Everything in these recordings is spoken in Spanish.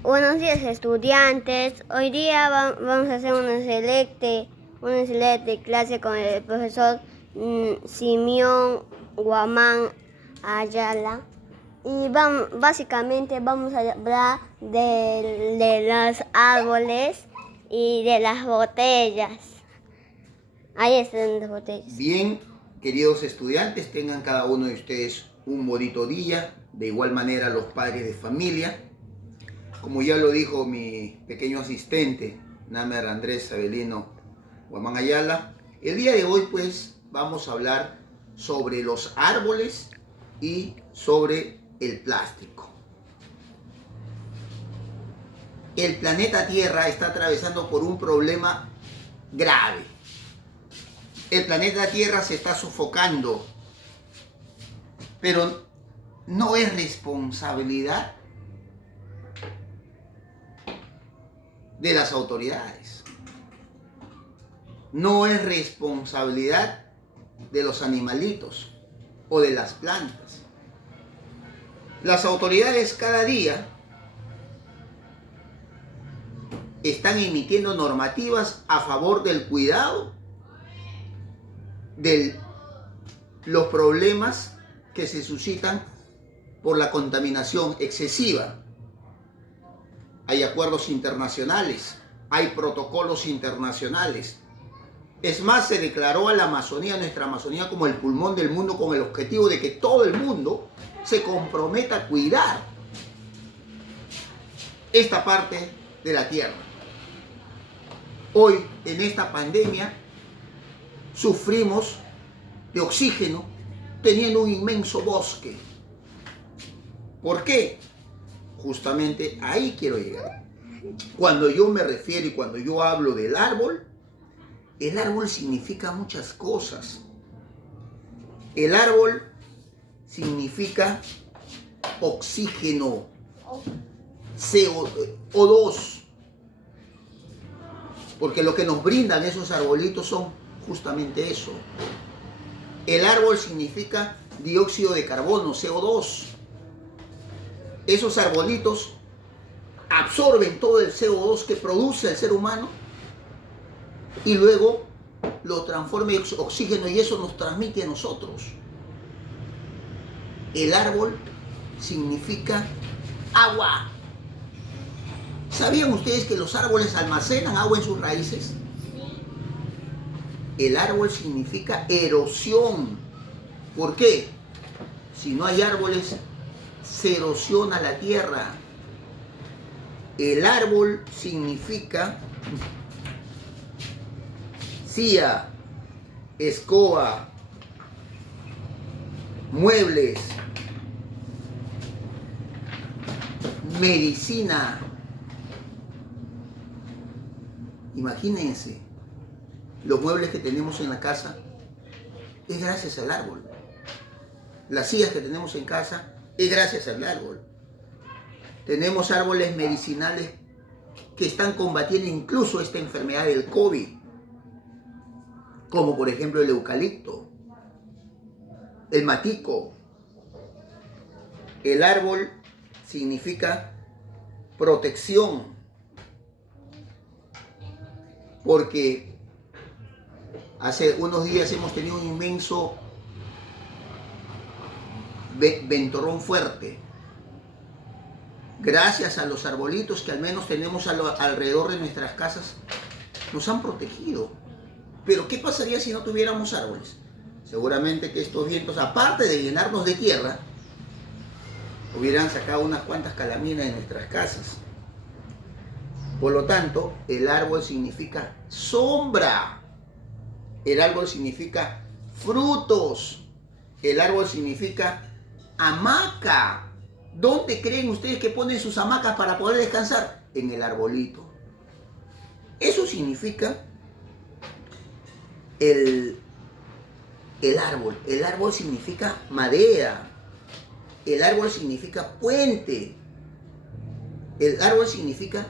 Buenos días, estudiantes. Hoy día vamos a hacer una excelente clase con el profesor Simeón Guamán Ayala. Y básicamente vamos a hablar de los árboles y de las botellas. Ahí están las botellas. Bien, queridos estudiantes, tengan cada uno de ustedes un bonito día. De igual manera los padres de familia. Como ya lo dijo mi pequeño asistente, Namer Andrés Abelino Guamán Ayala, el día de hoy pues vamos a hablar sobre los árboles y sobre el plástico. El planeta Tierra está atravesando por un problema grave. El planeta Tierra se está sofocando, pero no es responsabilidad de las autoridades. No es responsabilidad de los animalitos o de las plantas. Las autoridades cada día están emitiendo normativas a favor del cuidado de los problemas que se suscitan por la contaminación excesiva. Hay acuerdos internacionales, hay protocolos internacionales. Es más, se declaró a la Amazonía, nuestra Amazonía, como el pulmón del mundo, con el objetivo de que todo el mundo se comprometa a cuidar esta parte de la tierra. Hoy, en esta pandemia, sufrimos de oxígeno teniendo un inmenso bosque. ¿Por qué? Justamente ahí quiero llegar. Cuando yo me refiero y cuando yo hablo del árbol, el árbol significa muchas cosas. El árbol significa oxígeno, CO2, porque lo que nos brindan esos arbolitos son justamente eso. El árbol significa dióxido de carbono, CO2. Esos arbolitos absorben todo el CO2 que produce el ser humano y luego lo transforma en oxígeno y eso nos transmite a nosotros. El árbol significa agua. ¿Sabían ustedes que los árboles almacenan agua en sus raíces? El árbol significa erosión. ¿Por qué? Si no hay árboles, se erosiona la tierra. El árbol significa silla, escoba, muebles, medicina. Imagínense, los muebles que tenemos en la casa es gracias al árbol. Las sillas que tenemos en casa es gracias al árbol. Tenemos árboles medicinales que están combatiendo incluso esta enfermedad del COVID, como por ejemplo el eucalipto, el matico. El árbol significa protección, porque hace unos días hemos tenido un inmenso ventorrón fuerte. Gracias a los arbolitos que al menos tenemos alrededor de nuestras casas, nos han protegido. Pero ¿qué pasaría si no tuviéramos árboles? Seguramente que estos vientos, aparte de llenarnos de tierra, hubieran sacado unas cuantas calaminas de nuestras casas. Por lo tanto, el árbol significa sombra. El árbol significa frutos. El árbol significa hamaca. ¿Dónde creen ustedes que ponen sus hamacas para poder descansar? En el arbolito. Eso significa el árbol. El árbol significa madera. El árbol significa puente. El árbol significa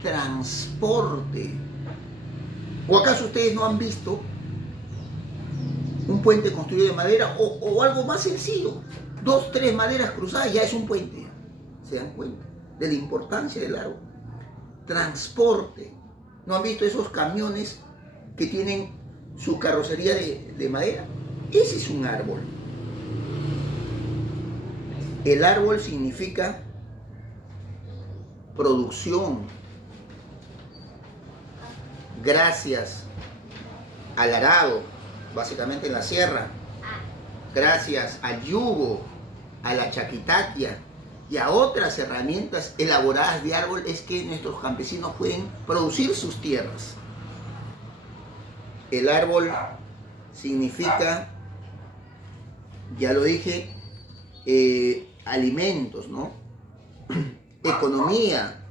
transporte. ¿O acaso ustedes no han visto un puente construido de madera o algo más sencillo? 2, 3 maderas cruzadas ya es un puente. ¿Se dan cuenta? de la importancia del árbol. Transporte. ¿No han visto esos camiones que tienen su carrocería de madera? Ese es un árbol. El árbol significa producción. Gracias al arado, básicamente en la sierra, gracias al yugo, a la chaquitaquia y a otras herramientas elaboradas de árbol, es que nuestros campesinos pueden producir sus tierras. El árbol significa, ya lo dije, alimentos, ¿no? Economía,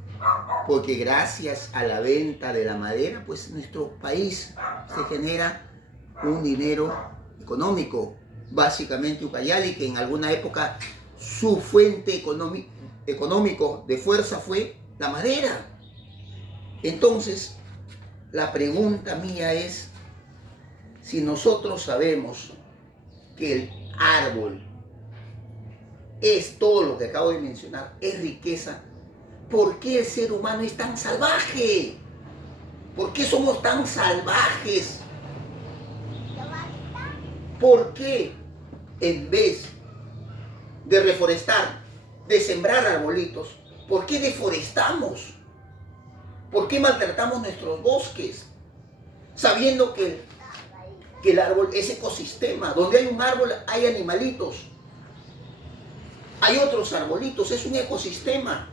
porque gracias a la venta de la madera, pues en nuestro país se genera un dinero económico. Básicamente Ucayali, que en alguna época su fuente económico de fuerza fue la madera. Entonces, la pregunta mía es, si nosotros sabemos que el árbol es todo lo que acabo de mencionar, es riqueza, ¿por qué el ser humano es tan salvaje? ¿Por qué somos tan salvajes? ¿Por qué en vez de reforestar, de sembrar arbolitos, por qué deforestamos? ¿Por qué maltratamos nuestros bosques? Sabiendo que el árbol es ecosistema. Donde hay un árbol hay animalitos. Hay otros arbolitos, es un ecosistema.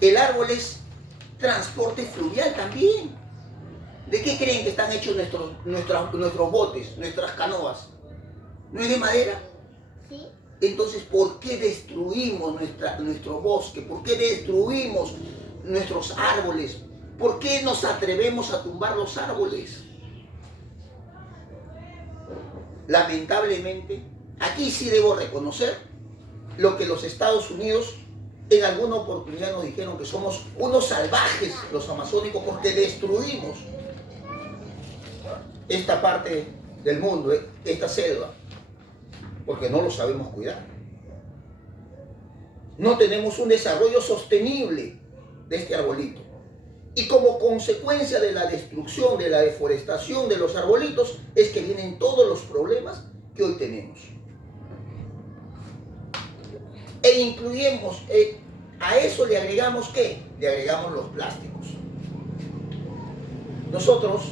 El árbol es transporte fluvial también. ¿De qué creen que están hechos nuestros botes, nuestras canoas? ¿No es de madera? Sí. Entonces, ¿por qué destruimos nuestro bosque? ¿Por qué destruimos nuestros árboles? ¿Por qué nos atrevemos a tumbar los árboles? Lamentablemente, aquí sí debo reconocer lo que los Estados Unidos en alguna oportunidad nos dijeron, que somos unos salvajes los amazónicos porque destruimos esta parte del mundo, esta selva, porque no lo sabemos cuidar. No tenemos un desarrollo sostenible de este arbolito. Y como consecuencia de la destrucción, de la deforestación de los arbolitos, es que vienen todos los problemas que hoy tenemos. E incluimos, a eso le agregamos ¿qué? Le agregamos los plásticos. Nosotros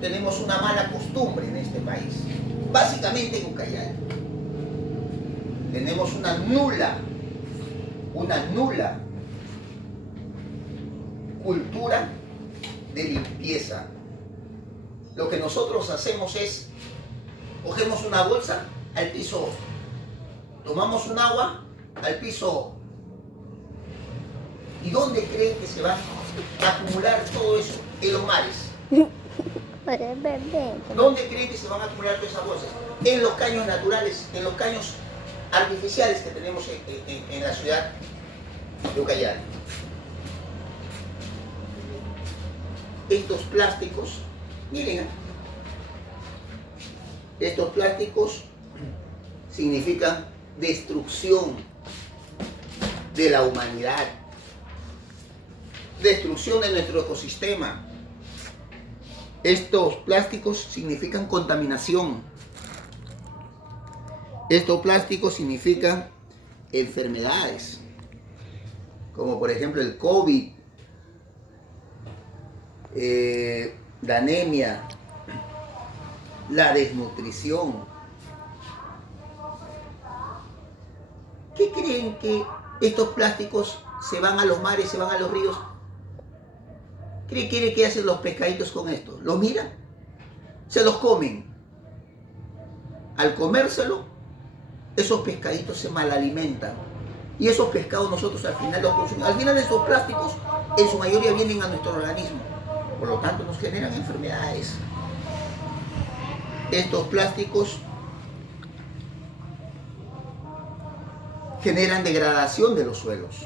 tenemos una mala costumbre en este país, básicamente en Ucayali. Tenemos una nula cultura de limpieza. Lo que nosotros hacemos es, cogemos una bolsa al piso, tomamos un agua al piso. ¿Y dónde creen que se va a acumular todo eso? En los mares. ¿Dónde creen que se van a acumular todas esas bolsas? En los caños naturales, en los caños artificiales que tenemos en la ciudad de Ucayali. Estos plásticos, miren, estos plásticos significan destrucción de la humanidad, destrucción de nuestro ecosistema. Estos plásticos significan contaminación. Estos plásticos significan enfermedades, como por ejemplo el COVID, la anemia, la desnutrición. ¿Qué creen que estos plásticos se van a los mares, se van a los ríos? ¿Qué hacen los pescaditos con esto? ¿Los miran? Se los comen. Al comérselo, esos pescaditos se malalimentan. Y esos pescados nosotros al final los consumimos. Al final esos plásticos en su mayoría vienen a nuestro organismo. Por lo tanto nos generan enfermedades. Estos plásticos generan degradación de los suelos.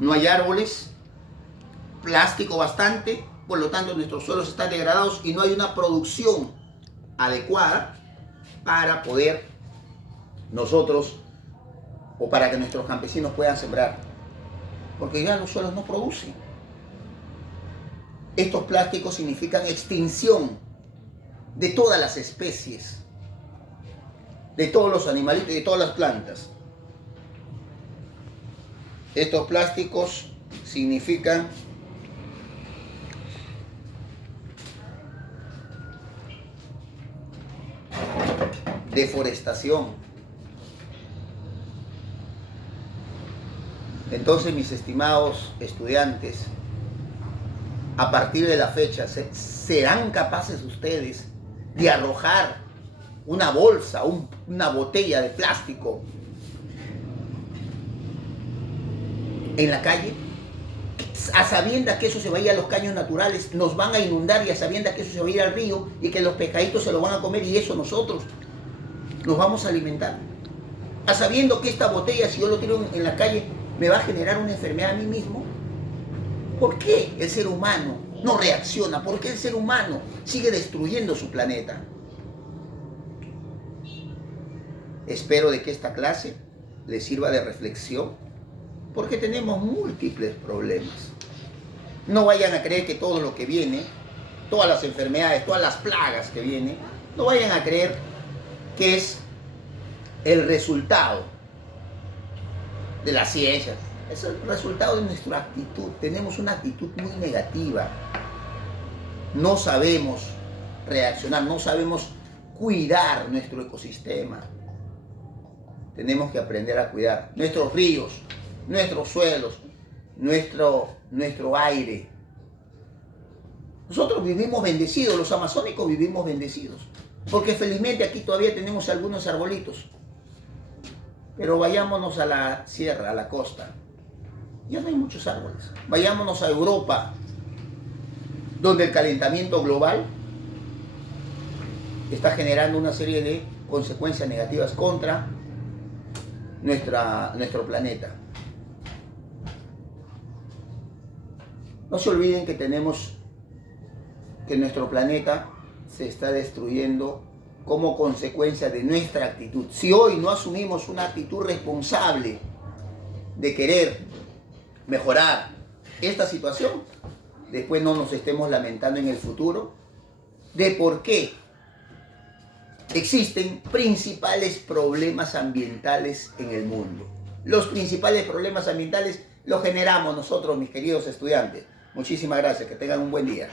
No hay árboles, plástico bastante, por lo tanto nuestros suelos están degradados y no hay una producción adecuada para poder nosotros o para que nuestros campesinos puedan sembrar, porque ya los suelos no producen. Estos plásticos significan extinción de todas las especies, de todos los animalitos y de todas las plantas. Estos plásticos significan deforestación. Entonces, mis estimados estudiantes, a partir de la fecha, ¿serán capaces ustedes de arrojar una bolsa, una botella de plástico en la calle? A sabiendas que eso se va a ir a los caños naturales, nos van a inundar, y a sabiendas que eso se va a ir al río y que los pescaditos se lo van a comer, y eso nosotros nos vamos a alimentar. A sabiendo que esta botella, si yo lo tiro en la calle, me va a generar una enfermedad a mí mismo. ¿Por qué el ser humano no reacciona? ¿Por qué el ser humano sigue destruyendo su planeta? Espero de que esta clase les sirva de reflexión, porque tenemos múltiples problemas. No vayan a creer que todo lo que viene, todas las enfermedades, todas las plagas que vienen, no vayan a creer que es el resultado de la ciencia. Es el resultado de nuestra actitud. Tenemos una actitud muy negativa. No sabemos reaccionar, no sabemos cuidar nuestro ecosistema. Tenemos que aprender a cuidar nuestros ríos, nuestros suelos, nuestro aire. Nosotros vivimos bendecidos, los amazónicos vivimos bendecidos, porque felizmente aquí todavía tenemos algunos arbolitos. Pero vayámonos a la sierra, a la costa, ya no hay muchos árboles. Vayámonos a Europa, donde el calentamiento global está generando una serie de consecuencias negativas contra nuestro planeta. No se olviden que nuestro planeta se está destruyendo como consecuencia de nuestra actitud. Si hoy no asumimos una actitud responsable de querer mejorar esta situación, después no nos estemos lamentando en el futuro de por qué existen principales problemas ambientales en el mundo. Los principales problemas ambientales los generamos nosotros, mis queridos estudiantes. Muchísimas gracias, que tengan un buen día.